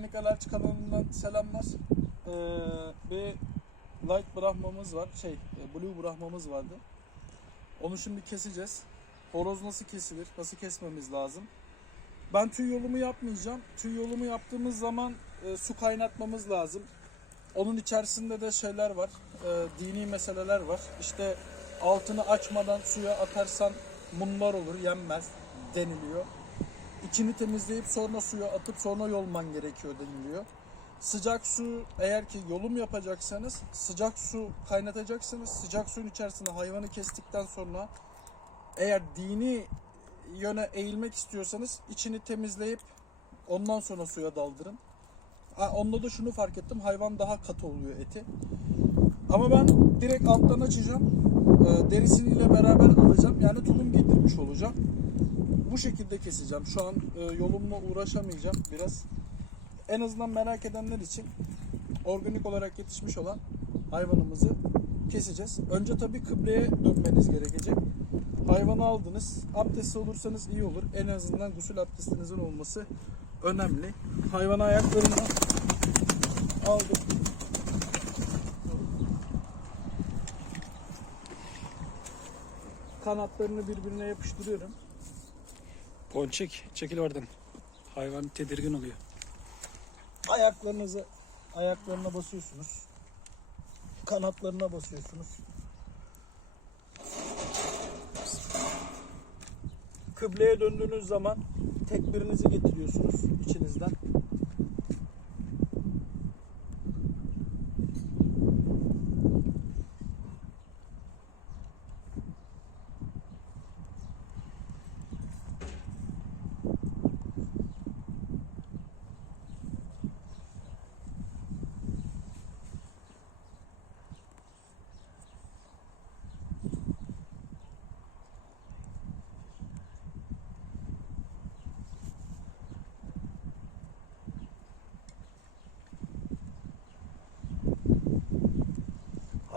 Organik Alerç kanalından selamlar. Ee, bir light Brahma'mız var. Şey, e, Blue Brahma'mız vardı. Onu şimdi keseceğiz. Horoz nasıl kesilir? Nasıl kesmemiz lazım? Ben tüy yolumu yapmayacağım. Tüy yolumu yaptığımız zaman e, su kaynatmamız lazım. Onun içerisinde de şeyler var. e, dini meseleler var. İşte altını açmadan suya atarsan mumbar olur, yenmez deniliyor. İçini temizleyip sonra suya atıp sonra yolman gerekiyor deniliyor. Sıcak su eğer ki yolum yapacaksanız sıcak su kaynatacaksınız. Sıcak suyun içerisine hayvanı kestikten sonra eğer dini yöne eğilmek istiyorsanız içini temizleyip ondan sonra suya daldırın. Ha, onda da şunu fark ettim. Hayvan daha katı oluyor eti. Ama ben direkt alttan açacağım. E, derisiniyle beraber alacağım. Yani tulum giydirmiş olacağım. Bu şekilde keseceğim. Şu an e, yolumla uğraşamayacağım biraz. En azından merak edenler için organik olarak yetişmiş olan hayvanımızı keseceğiz. Önce tabii kıbleye dönmeniz gerekecek. Hayvanı aldınız. Abdestli olursanız iyi olur. En azından gusül abdestinizin olması önemli. Hayvanı ayaklarından aldım. Kanatlarını birbirine yapıştırıyorum. Ponçik çekil oradan. Hayvan tedirgin oluyor. Ayaklarınızı ayaklarına basıyorsunuz. Kanatlarına basıyorsunuz. Kıbleye döndüğünüz zaman tekbirinizi getiriyorsunuz içinizden.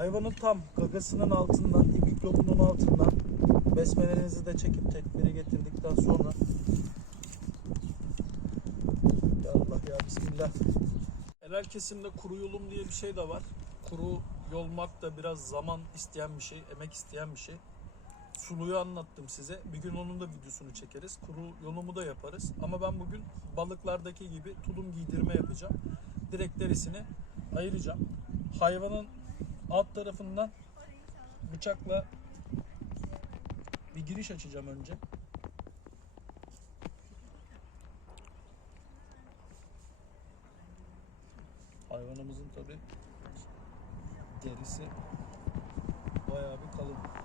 Hayvanın tam gagasının altından, ipik lobunun altından besmelerinizi de çekip tekbiri getirdikten sonra Ya Allah ya Bismillah. Helal kesimde kuru yolum diye bir şey de var. Kuru yolmak da biraz zaman isteyen bir şey, emek isteyen bir şey. Suluyu anlattım size. Bir gün onun da videosunu çekeriz. Kuru yolumu da yaparız. Ama ben bugün balıklardaki gibi tulum giydirme yapacağım. Direkt derisini ayıracağım. Hayvanın alt tarafından bıçakla bir giriş açacağım önce. Hayvanımızın tabi derisi bayağı bir kalın.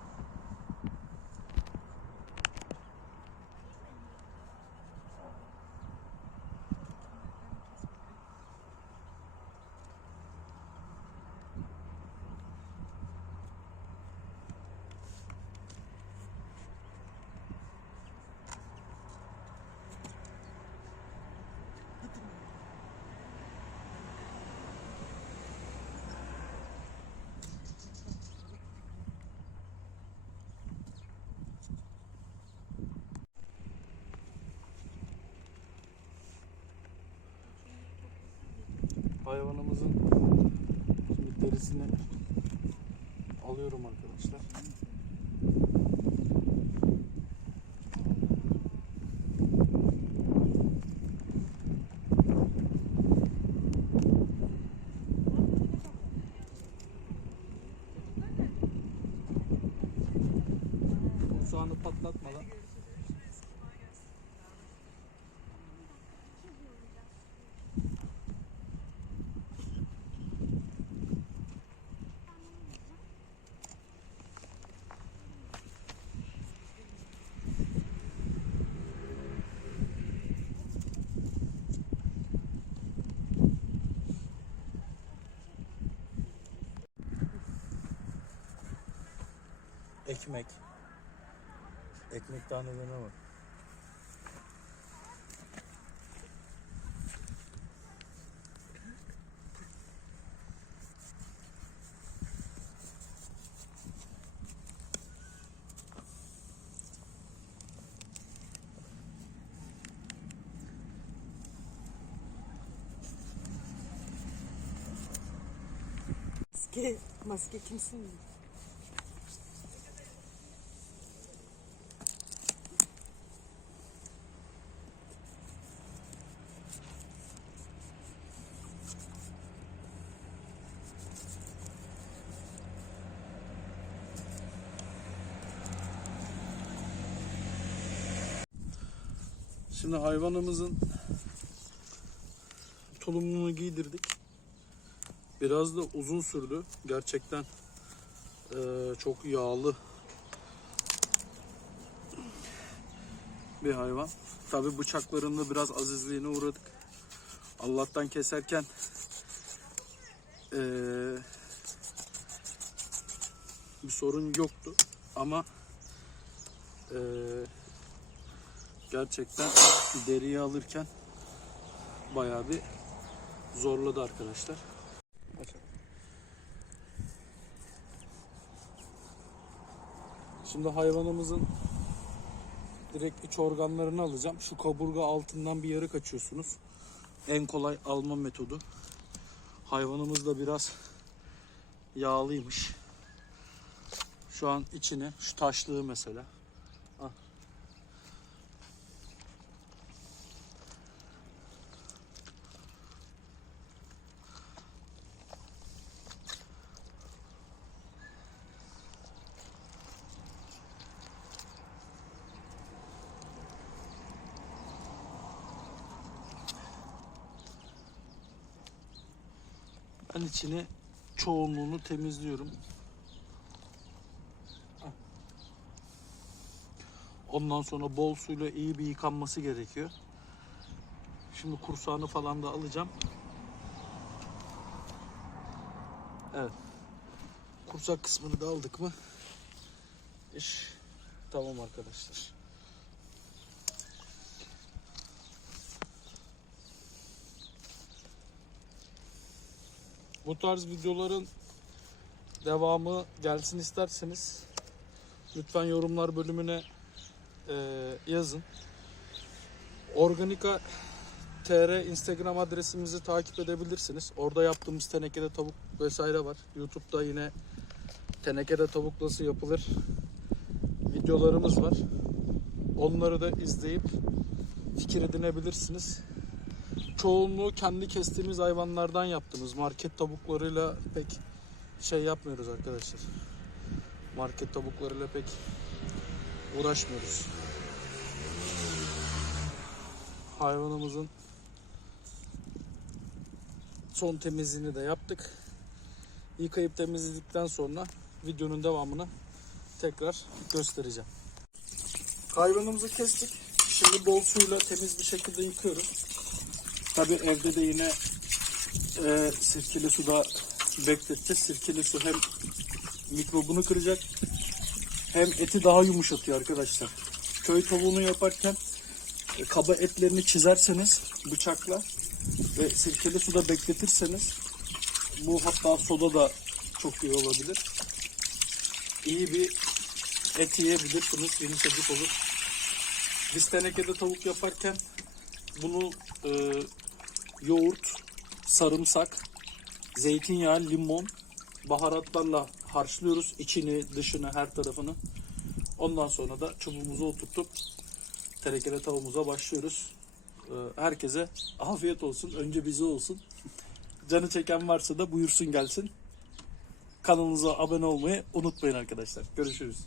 Hayvanımızın şimdi derisini alıyorum arkadaşlar. ekmek. Ekmek tanelerine bak. Maske, maske kimsin? Şimdi hayvanımızın tulumunu giydirdik. Biraz da uzun sürdü. Gerçekten eee, çok yağlı bir hayvan. Tabi bıçaklarında biraz azizliğine uğradık. Allah'tan keserken eee, bir sorun yoktu ama eee gerçekten deriyi alırken bayağı bir zorladı arkadaşlar. Şimdi hayvanımızın direkt iç organlarını alacağım. Şu kaburga altından bir yarık açıyorsunuz. En kolay alma metodu. Hayvanımız da biraz yağlıymış. Şu an içine şu taşlığı mesela Ben içini çoğunluğunu temizliyorum. Ondan sonra bol suyla iyi bir yıkanması gerekiyor. Şimdi kursağını falan da alacağım. Evet. Kursak kısmını da aldık mı? İş tamam arkadaşlar. Bu tarz videoların devamı gelsin isterseniz lütfen yorumlar bölümüne e, yazın. Organika TR Instagram adresimizi takip edebilirsiniz. Orada yaptığımız tenekede tavuk vesaire var. YouTube'da yine tenekede tavuk nasıl yapılır videolarımız var. Onları da izleyip fikir edinebilirsiniz. Çoğunluğu kendi kestiğimiz hayvanlardan yaptığımız market tavuklarıyla pek şey yapmıyoruz arkadaşlar. Market tavuklarıyla pek uğraşmıyoruz. Hayvanımızın son temizliğini de yaptık. Yıkayıp temizledikten sonra videonun devamını tekrar göstereceğim. Hayvanımızı kestik. Şimdi bol suyla temiz bir şekilde yıkıyoruz. Tabi evde de yine e, sirkeli suda bekleteceğiz. Sirkeli su hem mikrobunu kıracak hem eti daha yumuşatıyor arkadaşlar. Köy tavuğunu yaparken e, kaba etlerini çizerseniz bıçakla ve sirkeli suda bekletirseniz bu hatta soda da çok iyi olabilir. İyi bir et yiyebilirsiniz. Yumuşacık olur. Biz tenekede tavuk yaparken bunu e, yoğurt, sarımsak, zeytinyağı, limon baharatlarla harçlıyoruz. içini, dışını, her tarafını. Ondan sonra da çubuğumuzu oturtup terekere tavuğumuza başlıyoruz. Ee, herkese afiyet olsun. Önce bize olsun. Canı çeken varsa da buyursun gelsin. Kanalımıza abone olmayı unutmayın arkadaşlar. Görüşürüz.